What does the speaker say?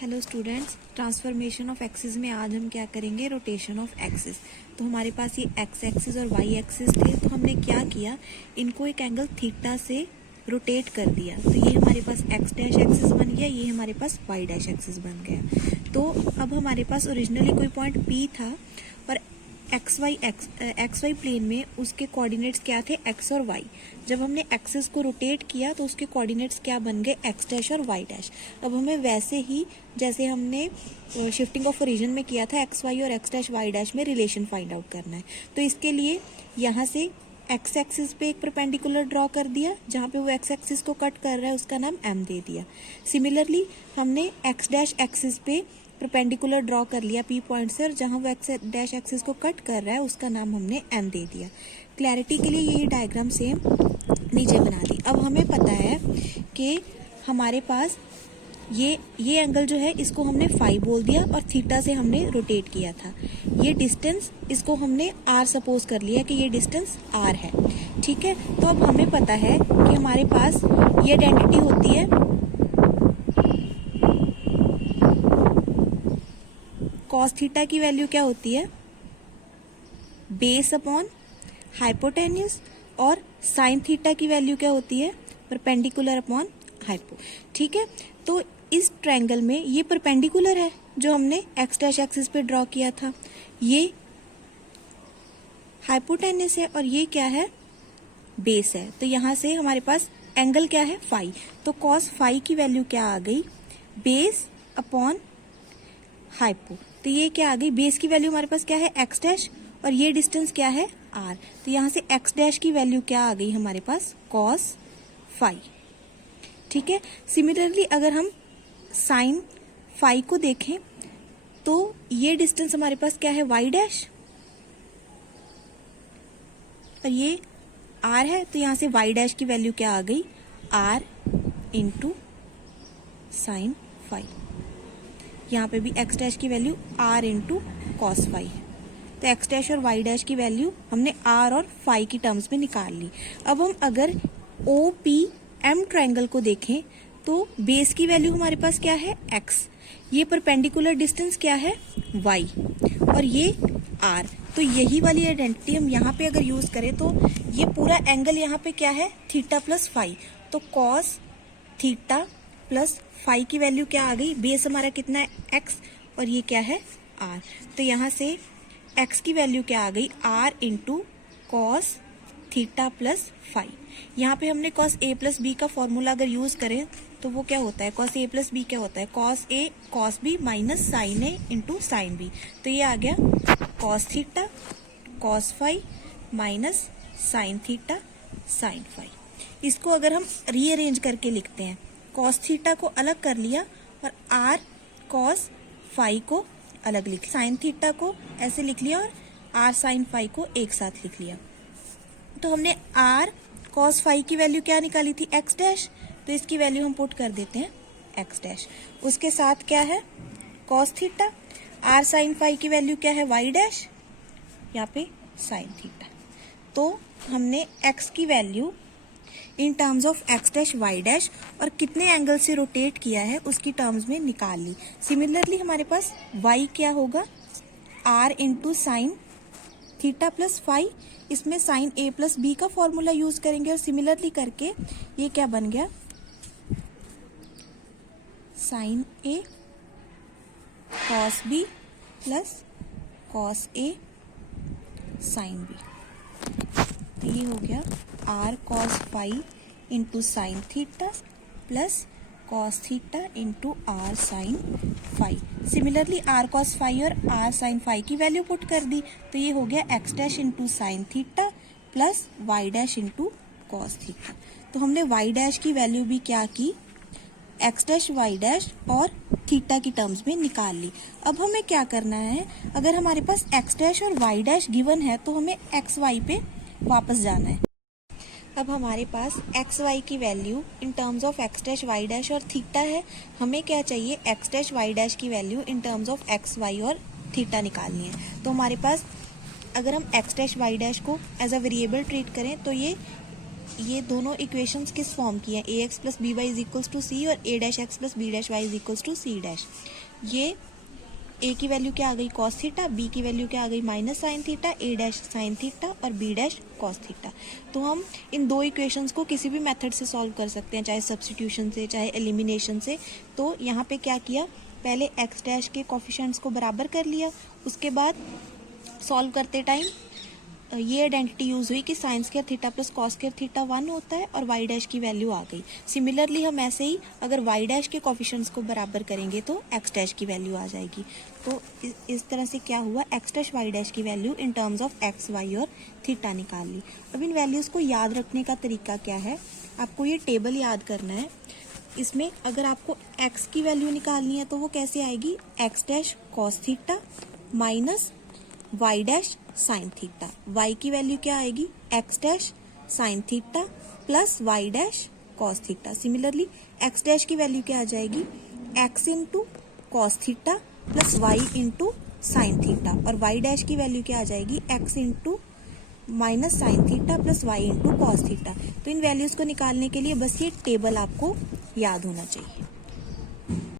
Hello students, transformation of axis में आज हम क्या करेंगे, रोटेशन ऑफ एक्सिस। तो हमारे पास ये एक्स एक्सिस और वाई एक्सिस थे, तो हमने क्या किया, इनको एक एंगल थीटा से रोटेट कर दिया। तो ये हमारे पास एक्स डैश एक्सिस बन गया, ये हमारे पास वाई डैश एक्सिस बन गया। तो अब हमारे पास ओरिजिनली कोई पॉइंट पी था और एक्स वाई प्लेन में उसके कोऑर्डिनेट्स क्या थे, एक्स और वाई। जब हमने एक्सिस को रोटेट किया तो उसके कोऑर्डिनेट्स क्या बन गए, एक्स डैश और वाई डैश। अब हमें वैसे ही जैसे हमने शिफ्टिंग ऑफ ओरिजिन में किया था, एक्स वाई और एक्स डैश वाई डैश में रिलेशन फाइंड आउट करना है। तो इसके लिए यहाँ से एक्स एक्सिस पे एक परपेंडिकुलर ड्रॉ कर दिया, जहाँ पे वो एक्स एक्सिस को कट कर रहा है उसका नाम एम दे दिया। सिमिलरली हमने एक्स डैश एक्सिस पे परपेंडिकुलर ड्रॉ कर लिया पी पॉइंट से, और जहाँ वो एक्स डैश एक्सिस को कट कर रहा है उसका नाम हमने एम दे दिया। क्लैरिटी के लिए यही डायग्राम सेम नीचे बना दी। अब हमें पता है कि हमारे पास ये एंगल जो है इसको हमने फाई बोल दिया और थीटा से हमने रोटेट किया था। ये डिस्टेंस इसको हमने आर सपोज कर लिया कि ये डिस्टेंस आर है, ठीक है। तो अब हमें पता है कि हमारे पास ये आइडेंटिटी होती है कॉस थीटा की वैल्यू क्या होती है, बेस अपॉन हाइपोटेन्यूज, और साइन थीटा की वैल्यू क्या होती है, परपेंडिकुलर अपॉन हाइपो, ठीक है। तो इस ट्रायंगल में ये परपेंडिकुलर है जो हमने एक्स डैश एक्सिस पे ड्रॉ किया था, ये हाइपोटेन्यूज है और ये क्या है, बेस है। तो यहाँ से हमारे पास एंगल क्या है, फाई। तो कॉस फाई की वैल्यू क्या आ गई, बेस अपॉन हाइपो। तो ये क्या आ गई, बेस की वैल्यू हमारे पास क्या है, एक्स डैश, और ये डिस्टेंस क्या है, आर। तो यहाँ से एक्स डैश की वैल्यू क्या आ गई हमारे पास, कॉस फाई, ठीक है। सिमिलरली अगर हम साइन फाई को देखें तो ये डिस्टेंस हमारे पास क्या है, वाई डैश, और ये आर है। तो यहाँ से वाई डैश की वैल्यू क्या आ गई, आर इंटू साइन फाई। यहाँ पे भी एक्स डैश की value r into cos phi है। तो एक्स डैश और वाई डैश की वैल्यू हमने आर और फाई की टर्म्स में निकाल ली। अब हम अगर ओ पी एम ट्रायंगल को देखें तो बेस की वैल्यू हमारे पास क्या है, एक्स, ये परपेंडिकुलर डिस्टेंस क्या है, वाई, और ये आर। तो यही वाली आइडेंटिटी हम यहाँ पे अगर यूज करें तो ये पूरा एंगल यहाँ पे क्या है, थीटा प्लस फाई। तो कॉस थीटा प्लस फाई की वैल्यू क्या आ गई, बेस हमारा कितना है, एक्स, और ये क्या है, आर। तो यहाँ से एक्स की वैल्यू क्या आ गई, r into cos theta plus phi. यहाँ पे हमने कॉस ए प्लस बी का फॉर्मूला अगर यूज करें तो वो क्या होता है, कॉस ए प्लस बी क्या होता है, cos A cos B minus sine A into sine B. तो ये आ गया cos theta cos phi minus sine theta sine phi. इसको अगर हम रीअरेंज करके लिखते हैं, कॉस थीटा को अलग कर लिया और आर कॉस फाई को अलग लिख, साइन थीटा को ऐसे लिख लिया और आर साइन फाई को एक साथ लिख लिया। तो हमने आर कॉस फाई की वैल्यू क्या निकाली थी, एक्स डैश, तो इसकी वैल्यू हम पुट कर देते हैं एक्स डैश। उसके साथ क्या है, cos theta, r sine phi की वैल्यू क्या है, वाई डैश, यहाँ पे साइन थीटा। तो हमने एक्स की value in terms of x dash y dash और कितने एंगल से रोटेट किया है उसकी टर्म्स में निकाल ली। सिमिलरली हमारे पास वाई क्या होगा, r into sine theta plus phi, इसमें साइन ए प्लस बी का फॉर्मूला यूज करेंगे और सिमिलरली करके ये क्या बन गया, sine A cos B plus cos A sine B. तो ये हो गया r cos phi into sine theta plus cos theta into r sine phi. Similarly r cos phi और आर साइन फाई की वैल्यू पुट कर दी, तो ये हो गया x dash into sine theta plus y dash into cos theta. तो हमने वाई डैश की वैल्यू भी क्या की, एक्स डैश वाई डैश और थीटा की टर्म्स में निकाल ली। अब हमें क्या करना है, अगर हमारे पास एक्स डैश और वाई डैश गिवन है तो हमें एक्स वाई पे वापस जाना है। अब हमारे पास एक्स वाई की value in terms of x dash y dash और थीटा है, हमें क्या चाहिए, एक्स डैश वाई डैश की value in terms of x y और थीटा निकालनी है। तो हमारे पास अगर हम एक्स डैश वाई डैश को एज अ वेरिएबल ट्रीट करें तो ये ये दोनों इक्वेशंस किस फॉर्म की हैं, A X plus B Y is equals to C और A dash X plus B dash Y is equals to C dash. ये ए की वैल्यू क्या आ गई कॉस थीटा, बी की वैल्यू क्या आ गई minus sine theta, A dash sine theta और बी डैश कॉस थीटा। तो हम इन दो इक्वेशंस को किसी भी मेथड से सॉल्व कर सकते हैं, चाहे सब्स्टिट्यूशन से चाहे एलिमिनेशन से। तो यहाँ पे क्या किया, पहले एक्स डैश के कोफिशिएंट्स को बराबर कर लिया, उसके बाद सॉल्व करते टाइम ये आइडेंटिटी यूज हुई कि sine square theta plus cos square theta 1 होता है और वाई डैश की वैल्यू आ गई। सिमिलरली हम ऐसे ही अगर वाई डैश के कोफिशिएंट्स को बराबर करेंगे तो एक्स डैश की वैल्यू आ जाएगी। तो इस तरह से क्या हुआ, एक्स डैश वाई डैश की value in terms of x y और थीटा निकाल ली। अब इन वैल्यूज को याद रखने का तरीका क्या है, आपको ये टेबल याद करना है। इसमें अगर आपको एक्स की वैल्यू निकालनी है तो वो कैसे आएगी, x dash cos theta minus y dash sine theta. Y की वैल्यू क्या आएगी, x dash sine theta plus y dash cos theta. Similarly x dash की वैल्यू क्या आ जाएगी, x into cos theta plus y into sine theta और y dash की value क्या आ जाएगी, x into minus sine theta plus y into cos theta. तो इन वैल्यूज को निकालने के लिए बस ये टेबल आपको याद होना चाहिए।